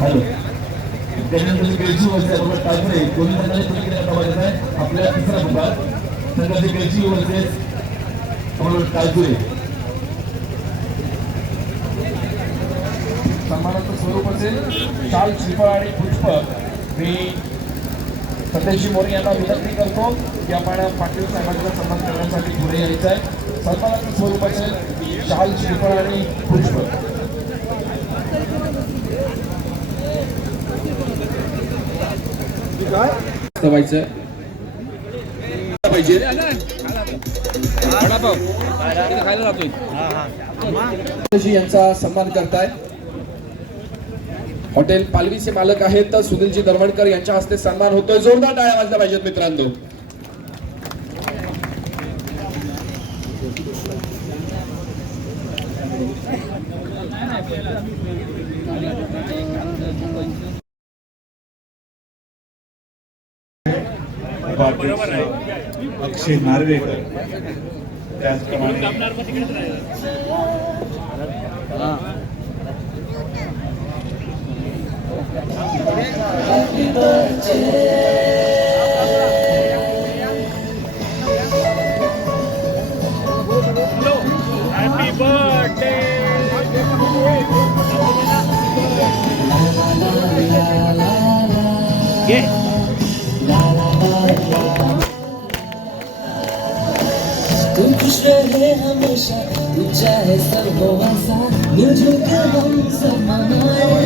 Hello. त्याच्यानंतर केळची वस्ती आहे बरोबर दोन्ही संघाने प्रतिक्रिया आहे आपल्या तिसरा विभाग संघाचे गेलची वस्ती बरोबर सन्मानाचं स्वरूप असेल शाल शिल्प आणि पुष्प. मी सत्यशी मोरे यांना विनंती करतो की आपण पाटील साहेबांचा सन्मान करण्यासाठी पुढे यायचं आहे. सन्मानाचं स्वरूप असेल शाल शिल्प आणि पुष्प. व्हायचं पाहिजे. खायला जातोय. यांचा सन्मान करताय. हॉटेल पालवीचे मालक आहेत तर सुनीलजी दरवणकर यांच्या हस्ते सन्मान होतोय. जोरदार टाळ्या वाजल्या पाहिजेत मित्रांनो. उपाध्यक्ष अक्षय नार्वेकर त्याचप्रमाणे तुम खुश रहे हमेशा तू चाहे सब हो ऐसा मिलजुल के हम सब मनाए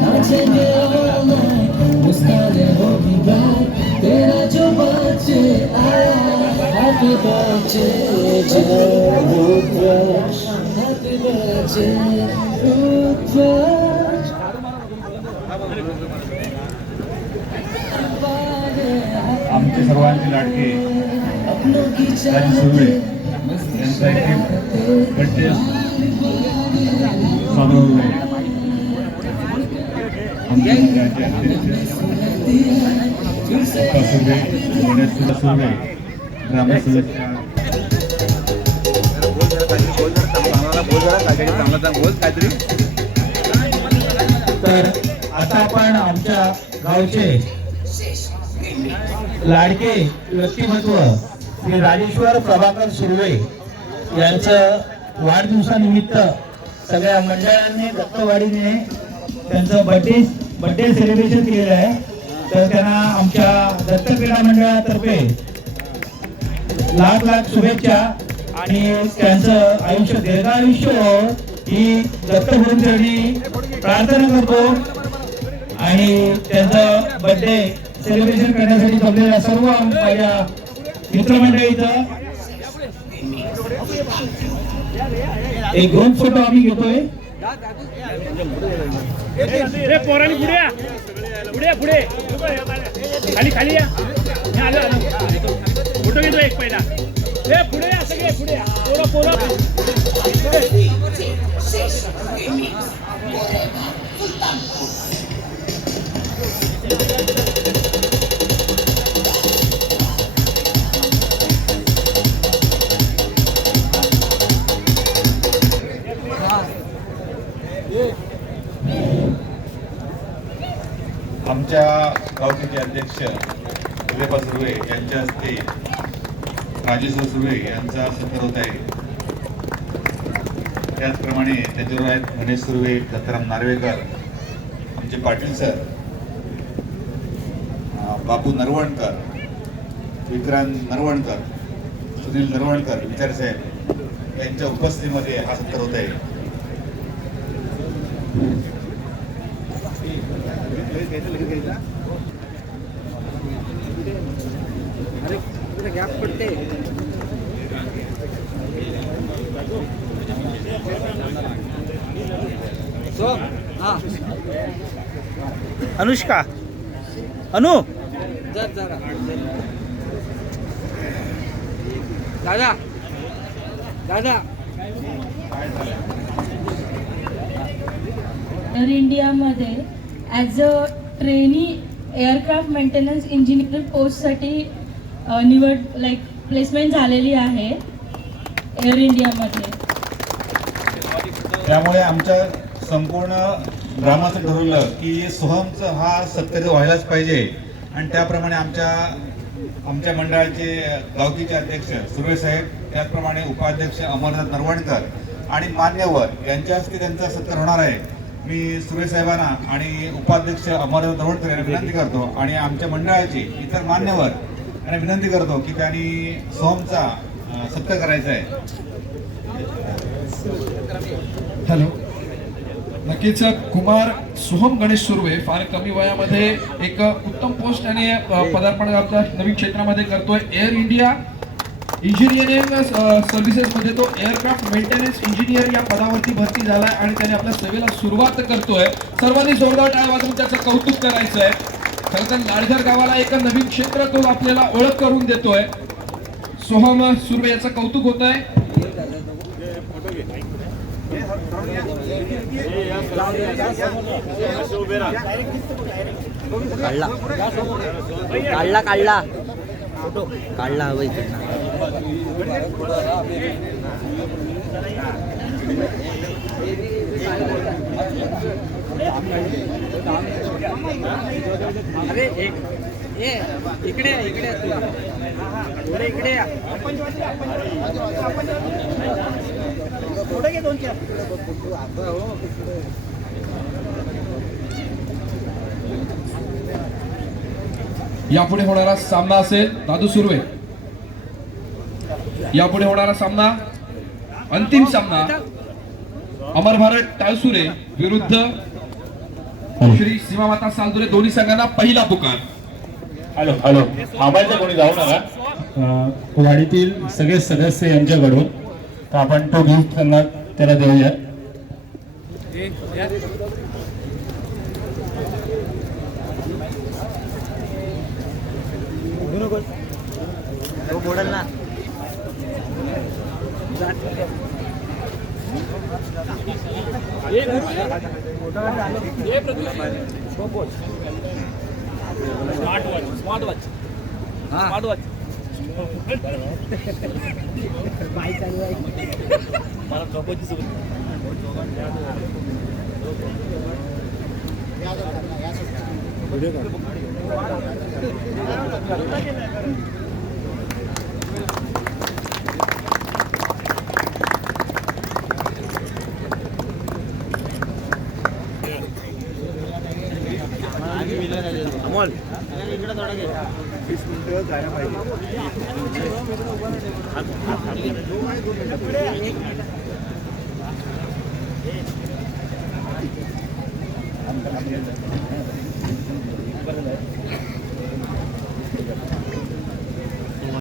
नाचेंगे all night मुस्काने होगी bright तेरा जो बच्चे आया Happy birthday dear Rudra Happy birthday Rudra आमचे सर्वांचे लाडके राजू सुर्वे यांचा एक बड्डे साजरा आहे अध्यक्ष सुर्वे गणेश सुर्वे. ग्रामसभेच्या तर आता आपण आमच्या गावचे लाडके व्यक्तिमत्व श्री राजेश्वर प्रभाकर सुर्वे यांचं वाढदिवसानिमित्त सगळ्या मंडळांनी दत्तवाडीने त्यांचं बर्थडे बर्थडे सेलिब्रेशन केलेलं आहे. तर त्यांना आमच्या दत्त क्रीडा मंडळातर्फे लाख लाख शुभेच्छा आणि त्यांचं आयुष्य दीर्घायुष्य हो ही दत्तगुरूंचरणी प्रार्थना करतो. आणि त्यांचा बर्थडे सेलिब्रेशन करण्यासाठी जमलेल्या सर्व माझ्या मित्रमंडळीचं एक ग्रुप फोटो आम्ही घेतोय. रे पुढे या. पुढे पुढे. खाली खाली या. हे आलं फोटो घेतो एक पहिला. हे पुढे या सगळे पुढे पोरं पोरं. गावचे अध्यक्ष उदयपा सुर्वे यांच्या हस्ते राजेश्वर सुर्वे यांचा सत्कार होत आहे. त्याचप्रमाणे त्याच्यावर आहेत गणेश सुर्वे दत्ताराम नार्वेकर आमचे पाटील सर बापू नरवणकर विक्रांत नरवणकर सुनील नरवणकर विचारसाहेब यांच्या उपस्थितीमध्ये हा सत्कार होत आहे. अनुष्का. अनु. दादा. दादा. एअर इंडियामध्ये as a trainee aircraft maintenance engineer पोस्टसाठी निवड लाईक प्लेसमेंट झालेली आहे एअर इंडियामध्ये त्यामुळे आमच्या संपूर्ण ग्रामाचं ठरवलं की सोहमचं हा सत्कार व्हायलाच पाहिजे. आणि त्याप्रमाणे आमच्या आमच्या मंडळाचे गावकीचे अध्यक्ष सुर्वे साहेब त्याचप्रमाणे उपाध्यक्ष अमरनाथ नरवणकर आणि मान्यवर यांच्या हस्ते त्यांचा सत्कार होणार आहे. मी सुर्वे साहेबांना आणि उपाध्यक्ष अमरनाथ नरवणकर यांना विनंती करतो आणि आमच्या मंडळाचे इतर मान्यवर आणि विनंती करतो की त्यांनी सोमचा सत्य करायचा आहे. हॅलो. नक्कीच कुमार सोहम गणेश सुर्वे फार कमी वयामध्ये एक उत्तम पोस्ट आणि पदार्पण आपल्या नवीन क्षेत्रामध्ये करतोय. एअर इंडिया इंजिनिअरिंग सर्व्हिसेस मध्ये तो एअरक्राफ्ट मेंटेनन्स इंजिनियर या पदावरती भरती झालाय आणि त्याने आपल्या सेवेला सुरुवात करतोय. सर्वांनी जोरदार टाळ वाजवून त्याचं कौतुक करायचं आहे तर लाडघर गावाला एक नवीन क्षेत्र तो आपल्याला ओळख करून देतोय. सोहम सुर्वे याचं कौतुक होत आहे काढला. काढला काढला. फोटो. काढला हवं इकडनं अरे एक ये इकडे इकडे अरे इकडे या घे दोन चार यापुढे होणारा सामना असेल दादू सुर्वे. यापुढे होणारा सामना अंतिम सामना. अमर भारत टाळसुरे विरुद्ध श्री सीमामाता सालदुरे दोन्ही संघांना पहिला पुकार. Hello hello. थांबायचं कोणी? जाऊ नका. वाडीतील सगळे सदस्य यांच्याकडून तर आपण तो गिफ्ट त्यांना त्याला देऊया. तो मोडल ना. Smart watch smart watch smart watch मला झोपायची सोबत अमोल वीस मिनिटं जायला पाहिजे.